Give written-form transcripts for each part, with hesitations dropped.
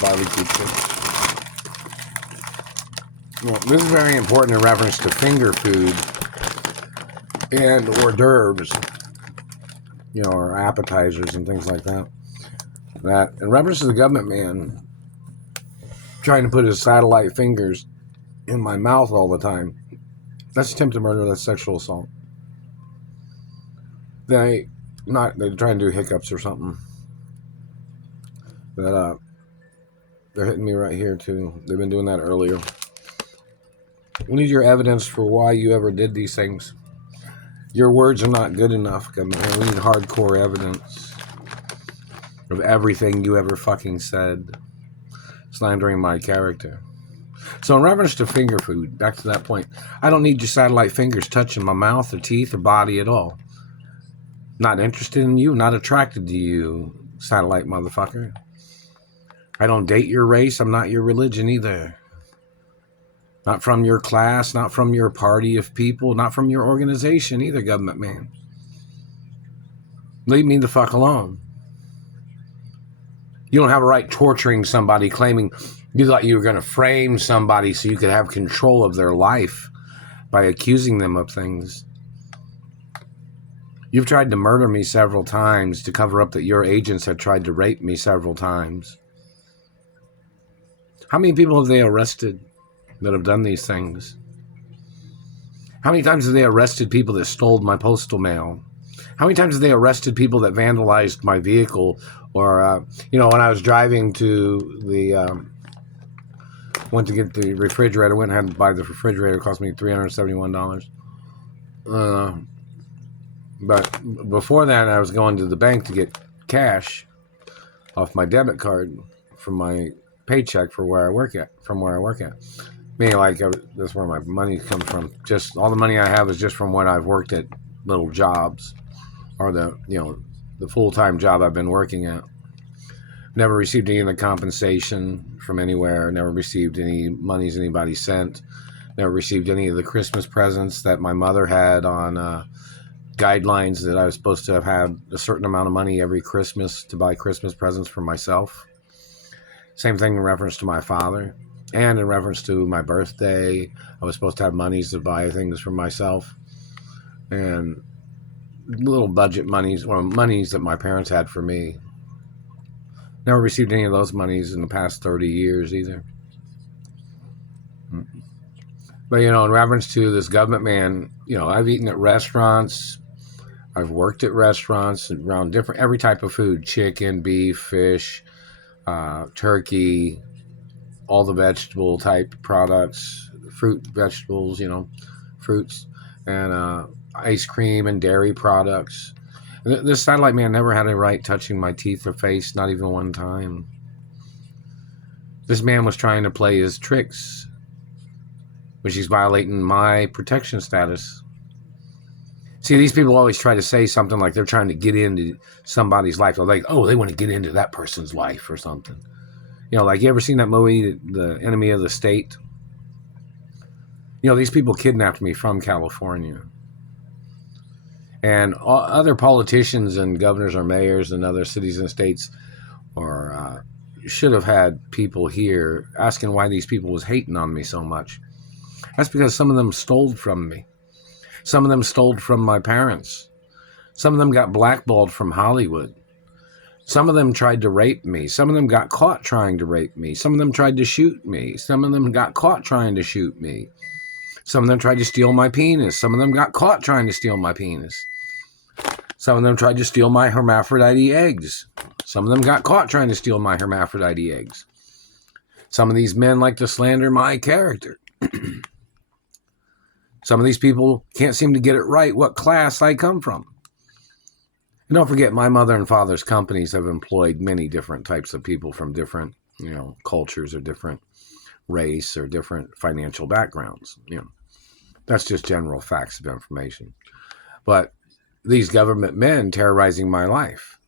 barbecue chips. Well, this is very important in reference to finger food and hors d'oeuvres, or appetizers and things like that. That, in reference to the government man trying to put his satellite fingers in my mouth all the time, that's attempted murder, that's sexual assault. They're trying to do hiccups or something. But they're hitting me right here too. They've been doing that earlier. We need your evidence for why you ever did these things. Your words are not good enough, government. We need hardcore evidence of everything you ever fucking said, slandering my character. So in reference to finger food, back to that point, I don't need your satellite fingers touching my mouth or teeth or body at all. Not interested in you, not attracted to you, satellite motherfucker. I don't date your race, I'm not your religion either. Not from your class, not from your party of people, not from your organization either, government man. Leave me the fuck alone. You don't have a right torturing somebody, claiming you thought you were going to frame somebody so you could have control of their life by accusing them of things. You've tried to murder me several times to cover up that your agents had tried to rape me several times. How many people have they arrested that have done these things? How many times have they arrested people that stole my postal mail? How many times have they arrested people that vandalized my vehicle? Or, when I was driving to went to get the refrigerator, went and had to buy the refrigerator, it cost me $371. But before that, I was going to the bank to get cash off my debit card from my paycheck from where I work at. Meaning, that's where my money comes from. Just all the money I have is just from when I've worked at little jobs, or the full-time job I've been working at. Never received any of the compensation from anywhere. Never received any monies anybody sent. Never received any of the Christmas presents that my mother had on guidelines that I was supposed to have had a certain amount of money every Christmas to buy Christmas presents for myself. Same thing in reference to my father. And in reference to my birthday, I was supposed to have monies to buy things for myself. And little budget monies, or monies that my parents had for me. Never received any of those monies in the past 30 years either. But, in reference to this government man, I've eaten at restaurants. I've worked at restaurants around every type of food: chicken, beef, fish, turkey, all the vegetable type products, fruit, vegetables, fruits, and ice cream and dairy products. This satellite man never had a right touching my teeth or face, not even one time. This man was trying to play his tricks, which he's violating my protection status. See, these people always try to say something like they're trying to get into somebody's life. They're like, they want to get into that person's life or something. Like, you ever seen that movie, The Enemy of the State? These people kidnapped me from California. And other politicians and governors or mayors and other cities and states should have had people here asking why these people was hating on me so much. That's because some of them stole from me. Some of them stole from my parents. Some of them got blackballed from Hollywood. Some of them tried to rape me. Some of them got caught trying to rape me. Some of them tried to shoot me. Some of them got caught trying to shoot me. Some of them tried to steal my penis. Some of them got caught trying to steal my penis. Some of them tried to steal my hermaphrodite eggs. Some of them got caught trying to steal my hermaphrodite eggs. Some of these men like to slander my character. Some of these people can't seem to get it right what class I come from. And don't forget, my mother and father's companies have employed many different types of people from different, cultures or different race or different financial backgrounds. That's just general facts of information. But these government men terrorizing my life.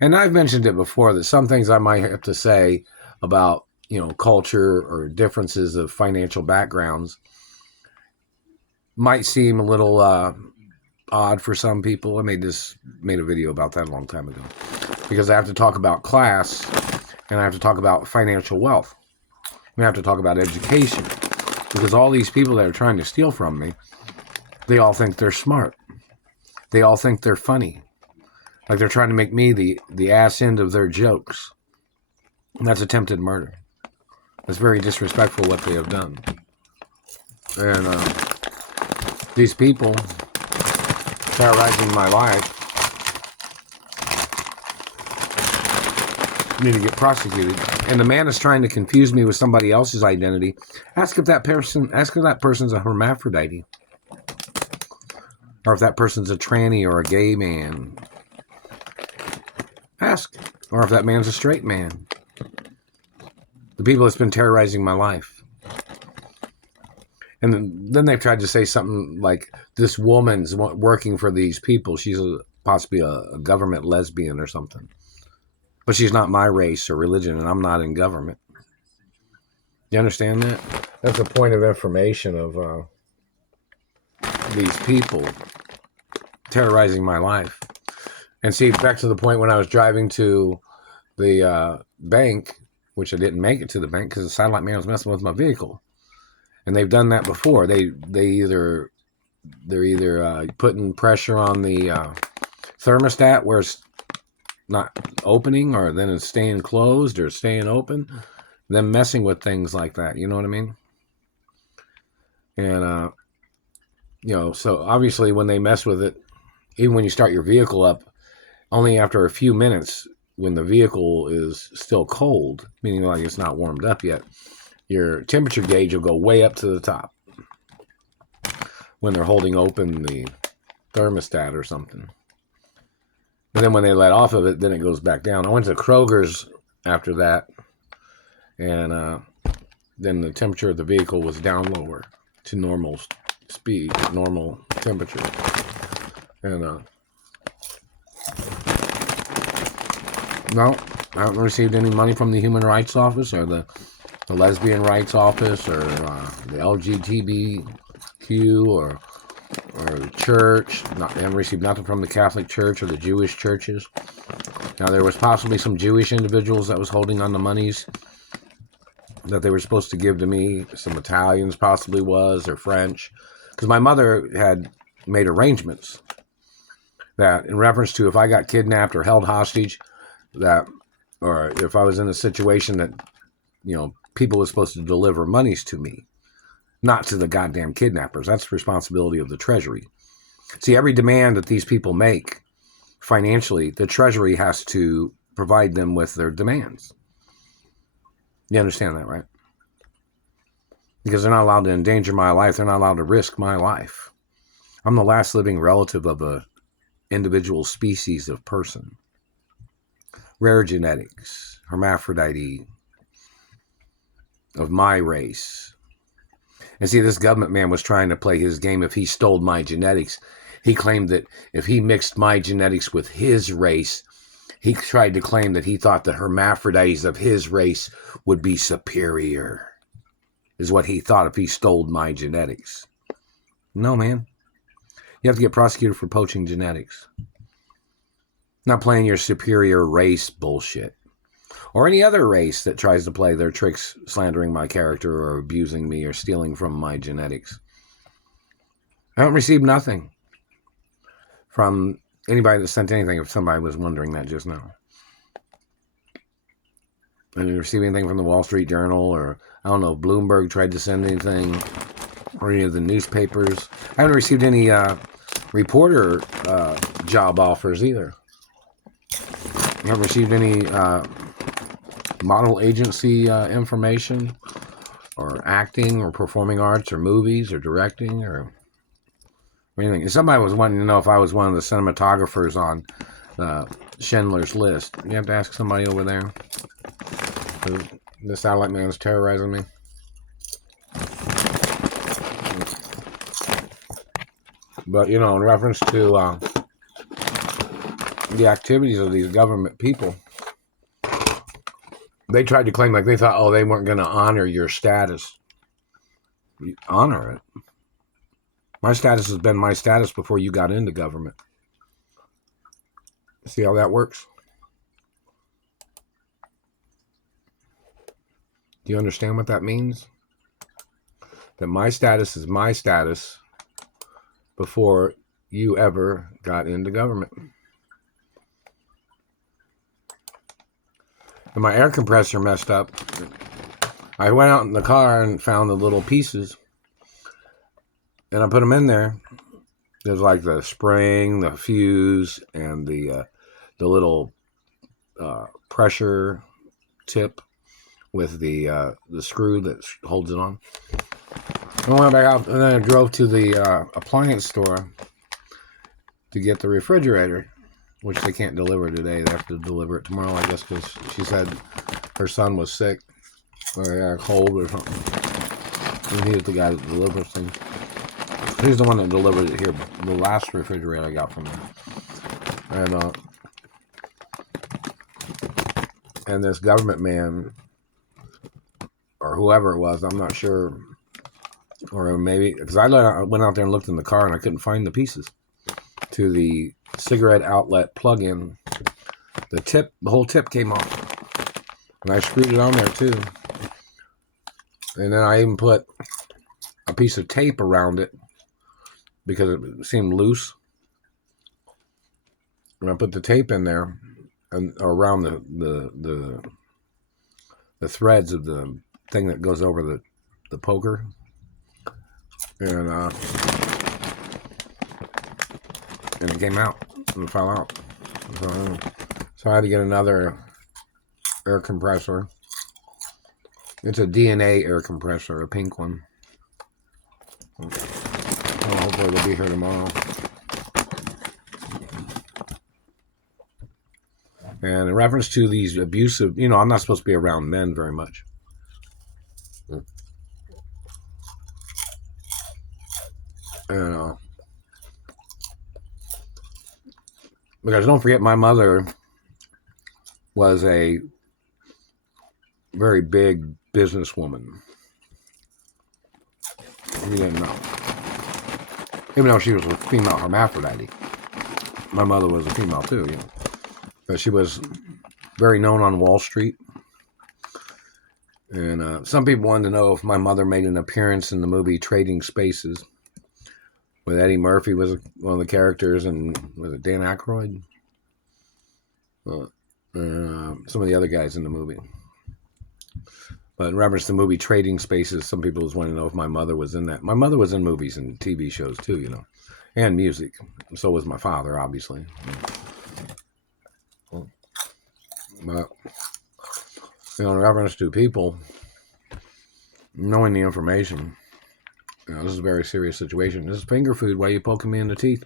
And I've mentioned it before that some things I might have to say about, culture or differences of financial backgrounds might seem a little odd for some people. I made a video about that a long time ago, because I have to talk about class And I have to talk about financial wealth. We have to talk about education. Because all these people that are trying to steal from me, they all think they're smart. They all think they're funny. Like they're trying to make me the ass end of their jokes. And that's attempted murder. That's very disrespectful what they have done. And these people terrorizing my life need to get prosecuted. And the man is trying to confuse me with somebody else's identity. Ask if that person's a hermaphrodite. Or if that person's a tranny or a gay man. Ask. Or if that man's a straight man. The people that's been terrorizing my life. And then they've tried to say something like, this woman's working for these people. She's possibly a government lesbian or something. But she's not my race or religion, and I'm not in government. You understand that? That's a point of information of these people terrorizing my life. And see, back to the point when I was driving to the bank, which I didn't make it to the bank because the satellite man was messing with my vehicle. And they've done that before. They're either putting pressure on the thermostat where it's not opening, or then it's staying closed or staying open. Them messing with things like that. You know what I mean? And so obviously when they mess with it, even when you start your vehicle up, only after a few minutes, when the vehicle is still cold, meaning like it's not warmed up yet, your temperature gauge will go way up to the top when they're holding open the thermostat or something. But then when they let off of it, then it goes back down. I went to Kroger's after that, and then the temperature of the vehicle was down lower to normal speed, normal temperature. And no, I haven't received any money from the Human Rights Office or the Lesbian Rights Office or the LGBTQ or the church. I haven't received nothing from the Catholic Church or the Jewish churches. Now, there was possibly some Jewish individuals that was holding on the monies that they were supposed to give to me. Some Italians possibly was, or French. Because my mother had made arrangements that in reference to if I got kidnapped or held hostage, or if I was in a situation that, people were supposed to deliver monies to me, not to the goddamn kidnappers. That's the responsibility of the Treasury. See, every demand that these people make financially, the Treasury has to provide them with their demands. You understand that, right? Because they're not allowed to endanger my life. They're not allowed to risk my life. I'm the last living relative of a individual species of person. Rare genetics, hermaphrodite, of my race. And see, this government man was trying to play his game. If he stole my genetics, he claimed that if he mixed my genetics with his race, he tried to claim that he thought the hermaphrodites of his race would be superior, is what he thought if he stole my genetics. No, man. You have to get prosecuted for poaching genetics. Not playing your superior race bullshit. Or any other race that tries to play their tricks, slandering my character or abusing me or stealing from my genetics. I haven't received nothing from anybody that sent anything, if somebody was wondering that just now. I didn't receive anything from the Wall Street Journal, or, I don't know, Bloomberg tried to send anything, or any of the newspapers. I haven't received any reporter job offers either. I haven't received any model agency information, or acting, or performing arts, or movies, or directing, or anything. And somebody was wanting to know if I was one of the cinematographers on Schindler's List. You have to ask somebody over there. The satellite man's terrorizing me. But, in reference to the activities of these government people, they tried to claim like they thought, they weren't going to honor your status. You honor it. My status has been my status before you got into government. See how that works? Do you understand what that means? That my status is my status before you ever got into government. And my air compressor messed up. I went out in the car and found the little pieces, and I put them in there. There's like the spring, the fuse, and the little pressure tip with the screw that holds it on. I went back out, and then I drove to the appliance store to get the refrigerator, which they can't deliver today. They have to deliver it tomorrow, I guess, because she said her son was sick or had a cold or something. And he was the guy that delivers things. He's the one that delivered it here, the last refrigerator I got from him. And this government man, or whoever it was, I'm not sure, or maybe, because I went out there and looked in the car and I couldn't find the pieces to the cigarette outlet plug-in. The whole tip came off, and I screwed it on there too. And then I even put a piece of tape around it because it seemed loose. And I put the tape in there and around the threads of the thing that goes over the poker. And it came out and fell out. So I had to get another air compressor. It's a DNA air compressor, a pink one. Hopefully they'll be here tomorrow. And in reference to these abusive, I'm not supposed to be around men very much. And because don't forget, my mother was a very big businesswoman. You didn't know. Even though she was a female hermaphrodite. My mother was a female too, But she was very known on Wall Street. And some people wanted to know if my mother made an appearance in the movie Trading Spaces, with Eddie Murphy was one of the characters, and was it Dan Aykroyd? Some of the other guys in the movie. But in reference to the movie Trading Spaces, some people just want to know if my mother was in that. My mother was in movies and TV shows too, and music. So was my father, obviously. But, in reference to people knowing the information, this is a very serious situation. This is finger food. Why are you poking me in the teeth?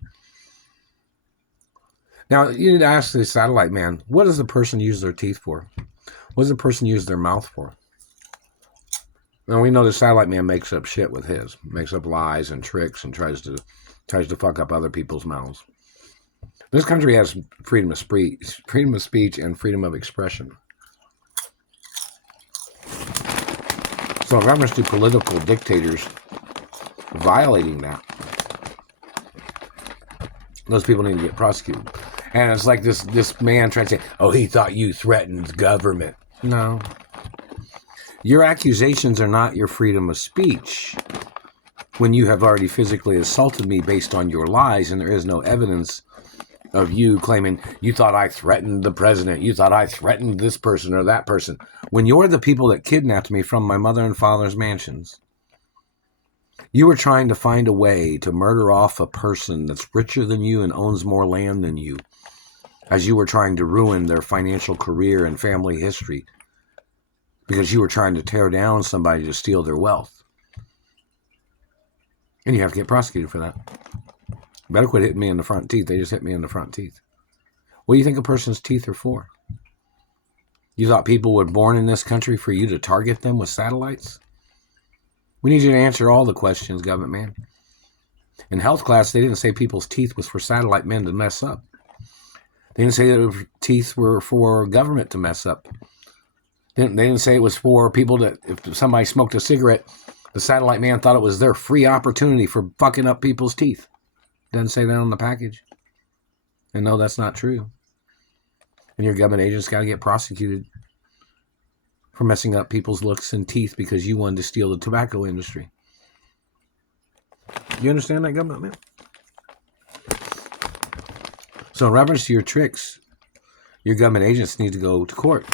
Now, you need to ask the satellite man, what does the person use their teeth for? What does the person use their mouth for? Now, we know the satellite man makes up shit with his. Makes up lies and tricks and tries to fuck up other people's mouths. This country has freedom of speech and freedom of expression. So in reference to political dictators violating that, those people need to get prosecuted. And it's like this man trying to say, oh, he thought you threatened government. No. Your accusations are not your freedom of speech when you have already physically assaulted me based on your lies, and there is no evidence of you claiming you thought I threatened the president, you thought I threatened this person or that person, when you're the people that kidnapped me from my mother and father's mansions. You were trying to find a way to murder off a person that's richer than you and owns more land than you, as you were trying to ruin their financial career and family history, because you were trying to tear down somebody to steal their wealth. And you have to get prosecuted for that. Better quit hitting me in the front teeth. They just hit me in the front teeth. What do you think a person's teeth are for? You thought people were born in this country for you to target them with satellites? We need you to answer all the questions, government man. In health class, they didn't say people's teeth was for satellite men to mess up. They didn't say that teeth were for government to mess up. They didn't say it was for people that, if somebody smoked a cigarette, the satellite man thought it was their free opportunity for fucking up people's teeth. Doesn't say that on the package. And no, that's not true. And your government agents got to get prosecuted for messing up people's looks and teeth because you wanted to steal the tobacco industry. You understand that, government man? So in reference to your tricks, your government agents need to go to court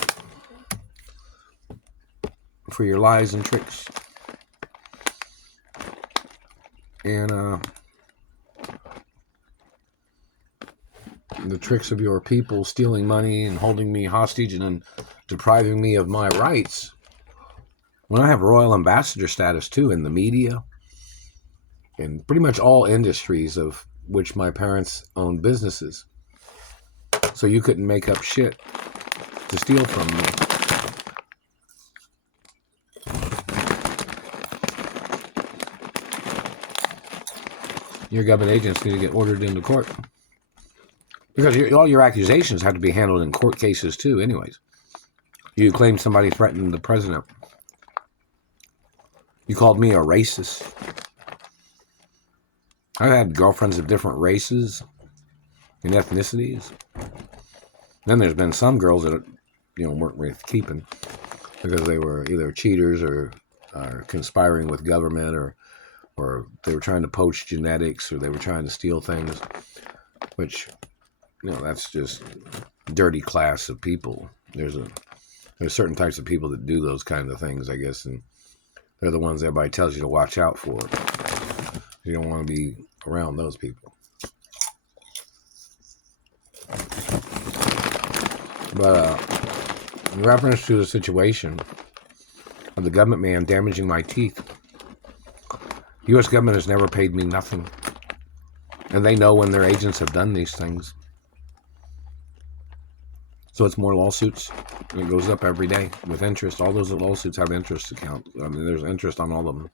for your lies and tricks. And the tricks of your people stealing money and holding me hostage and then depriving me of my rights. When I have royal ambassador status too in the media and pretty much all industries of which my parents owned businesses. So you couldn't make up shit to steal from me. Your government agents need to get ordered into court. Because all your accusations have to be handled in court cases too, anyways. You claim somebody threatened the president. You called me a racist. I've had girlfriends of different races and ethnicities. Then there's been some girls that, weren't worth keeping because they were either cheaters or conspiring with government or they were trying to poach genetics or they were trying to steal things, which, that's just dirty class of people. There's certain types of people that do those kinds of things, I guess, and they're the ones everybody tells you to watch out for. You don't want to be around those people. But in reference to the situation of the government man damaging my teeth, U.S. government has never paid me nothing. And they know when their agents have done these things. So it's more lawsuits. And it goes up every day with interest. All those lawsuits have interest accounts. I mean, there's interest on all of them.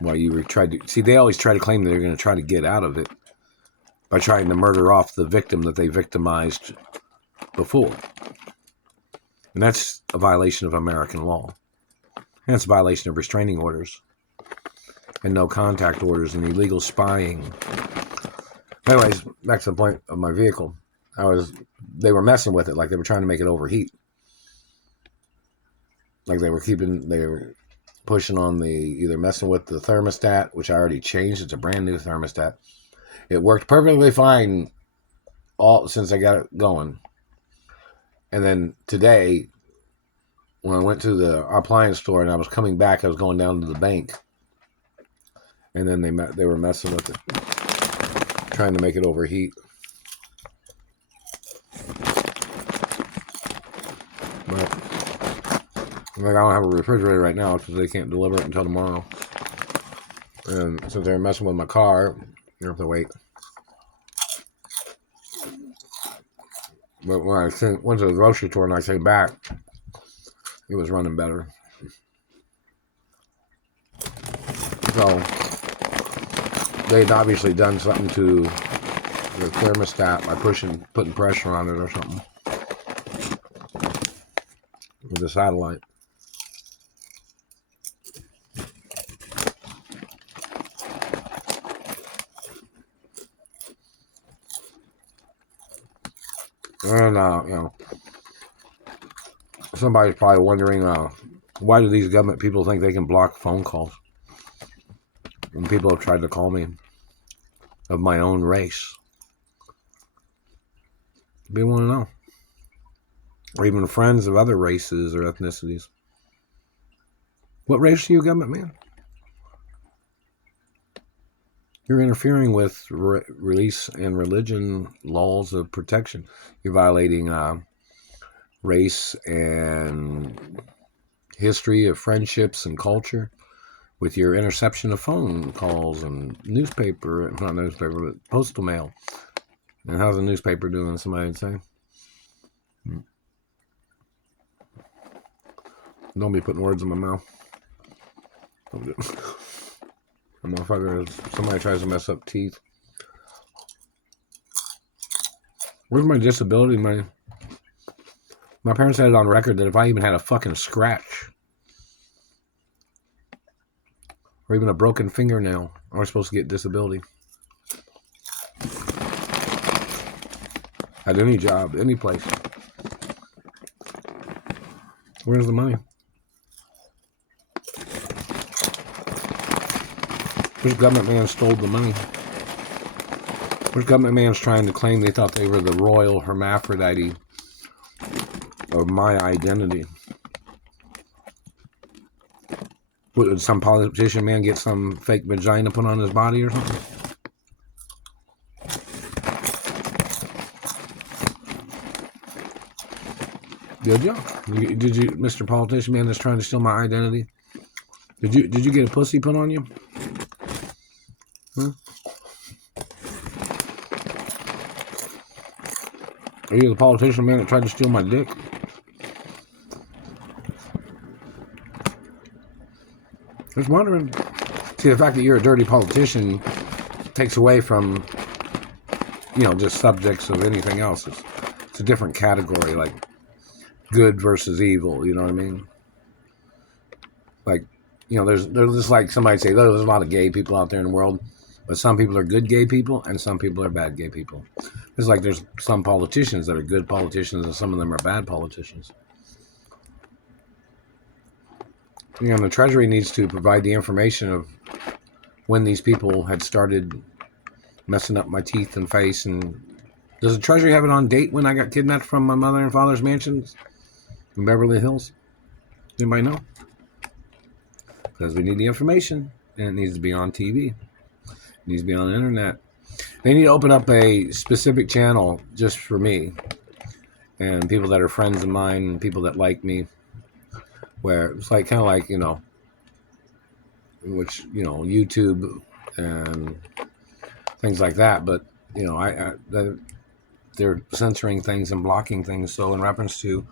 Well, they always try to claim that they're going to try to get out of it by trying to murder off the victim that they victimized before. And that's a violation of American law. And it's a violation of restraining orders and no contact orders and illegal spying. Anyways, back to the point of my vehicle. They were messing with it like they were trying to make it overheat. Like they were pushing on either messing with the thermostat, which I already changed. It's a brand new thermostat. It worked perfectly fine since I got it going. And then today, when I went to the appliance store and I was coming back, I was going down to the bank. And then they were messing with it, trying to make it overheat. But I don't have a refrigerator right now because they can't deliver it until tomorrow. And since they're messing with my car, you have to wait. But when I went to the grocery store and I came back, it was running better. So they'd obviously done something to the thermostat by putting pressure on it or something with the satellite. And somebody's probably wondering why do these government people think they can block phone calls? And people have tried to call me of my own race. People want to know. Or even friends of other races or ethnicities. What race are you, government man? You're interfering with release and religion laws of protection. You're violating race and history of friendships and culture with your interception of phone calls and not newspaper, but postal mail. And how's the newspaper doing, somebody would say? Don't be putting words in my mouth. Somebody tries to mess up teeth. Where's my disability money? My parents had it on record that if I even had a fucking scratch or even a broken fingernail, I was supposed to get disability. At any job, any place. Where's the money? Which government man stole the money? Which government man's trying to claim they thought they were the royal hermaphrodite of my identity? Would some politician man get some fake vagina put on his body or something? Did you? Did you, Mr. Politician man that's trying to steal my identity? Did you get a pussy put on you? Huh? Are you the politician man that tried to steal my dick? Just wondering. See, the fact that you're a dirty politician takes away from, just subjects of anything else. It's a different category, like good versus evil, you know what I mean? Like, there's just like somebody say, there's a lot of gay people out there in the world, but some people are good gay people and some people are bad gay people. It's like there's some politicians that are good politicians and some of them are bad politicians. The Treasury needs to provide the information of when these people had started messing up my teeth and face. And does the Treasury have it on date when I got kidnapped from my mother and father's mansions in Beverly Hills? Anybody know? Because we need the information, and it needs to be on TV. It needs to be on the internet. They need to open up a specific channel just for me and people that are friends of mine and people that like me, where it's like kind of like, YouTube and things like that. But, they're censoring things and blocking things. So in reference to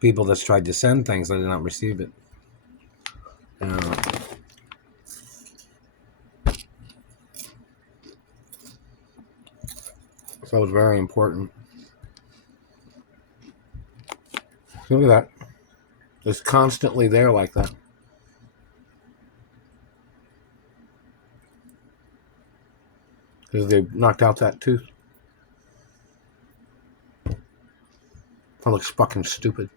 people that's tried to send things, they did not receive it. So it's very important. Look at that. It's constantly there like that. Because they knocked out that tooth. That looks fucking stupid.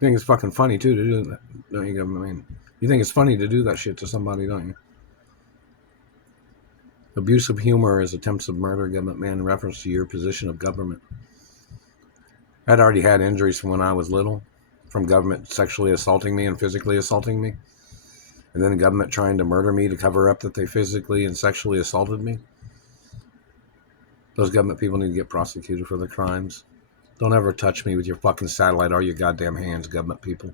You think it's fucking funny too to do that, don't you? I mean, you think it's funny to do that shit to somebody, don't you? Abuse of humor is attempts of murder, government man, in reference to your position of government. I'd already had injuries from when I was little, from government sexually assaulting me and physically assaulting me, and then the government trying to murder me to cover up that they physically and sexually assaulted me. Those government people need to get prosecuted for their crimes. Don't ever touch me with your fucking satellite or your goddamn hands, government people.